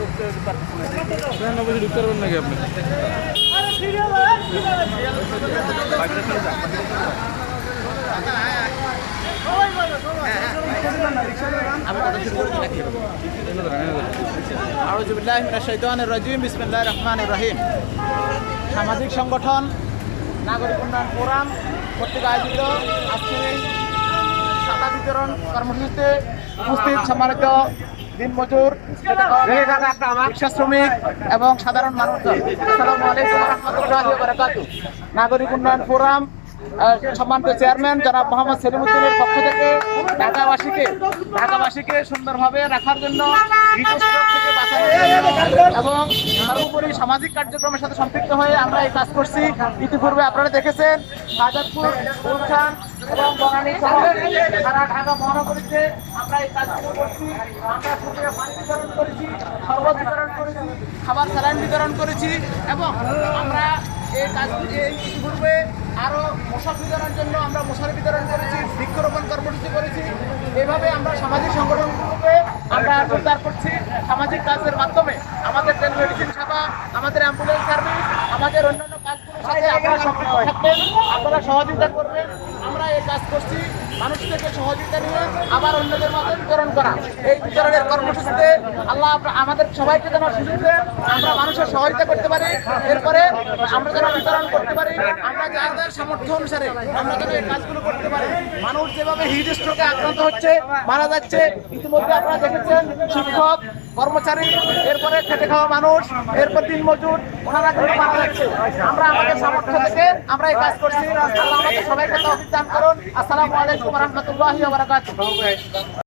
ঢুকতে পারবেন নাকি আপনি? সামাজিক সংগঠন নাগরিক উন্নয়ন ফোরাম কর্তৃক আয়োজিত আজকের এই ছাতা বিতরণ কর্মসূচিতে উপস্থিত সম্মানিত দিনমজুর, রিক্সা শ্রমিক এবং সাধারণ মানুষ, আসসালামু আলাইকুম ওয়া রাহমাতুল্লাহি ওয়া বারাকাতুহু। নাগরিক উন্নয়ন ফোরাম সম্মানিত চেয়ারম্যান জনাব মোহাম্মদ সেলিমউদ্দিনের পক্ষ থেকে ঢাকাবাসীকে সুন্দরভাবে রাখার জন্য থেকে বাঁচানোর জন্য এবং সর্বোপরি সামাজিক কার্যক্রমের সাথে সম্পৃক্ত হয়ে আমরা এই কাজ করছি। ইতিপূর্বে আপনারা দেখেছেন শাহজাদপুর, গুলশান এবং বনানী সহ সারা ঢাকা মহানগরীতে আমরা এই কাজগুলো করছি। আমরা সেখানে পানি বিতরণ করেছি, শরবত বিতরণ করেছি, খাবার স্যালাইন বিতরণ করেছি এবং আমরা এই কাজগুলি ইতিপূর্বে আরো মশা বিতরণের জন্য আমরা মশারি বিতরণ করেছি, বৃক্ষরোপণ কর্মসূচি করেছি। এভাবে আমরা সামাজিক সংগঠনগুলোকে আমরা উদ্ধার করছি। সামাজিক কাজের মাধ্যমে আমাদের টেলিমেডিসিন সেবা, আমাদের অ্যাম্বুলেন্স সার্ভিস, আমাদের অন্যান্য কাজগুলোর সাথে আপনারা সম্পৃক্ত থাকবেন, আপনারা সহযোগিতা করবেন। আমরা এই কাজ করছি মানুষ থেকে সহযোগিতা নিয়ে আবার অন্যদের মাঝে বিতরণ করা। এই বিতরণের কর্মসূচিতে আল্লাহ আমাদের সবাইকে যেন সুযোগ দেন, আমরা মানুষের সহযোগিতা করতে পারি, এরপরে আমরা যেন বিতরণ করতে পারি। আমরা যার যার সামর্থ্য অনুসারে আমরা যেন এই কাজগুলো করতে পারি। মানুষ যেভাবে হিট স্ট্রোকে আক্রান্ত হচ্ছে, মারা যাচ্ছে, ইতিমধ্যে আপনারা দেখেছেন শিক্ষক, কর্মচারী, এরপরে খেটে খাওয়া মানুষ, এরপর দিনমজুর, ওনারা কিন্তু মারা যাচ্ছে। আমরা আমাদের সামর্থ্য থেকে আমরা এই কাজ করছি। আল্লাহ আমাদের সবাইকে তৌফিক দান করুন। আসসালামু আলাইকুম ওয়া রাহমাতুল্লাহি ওয়া বারাকাতুহু।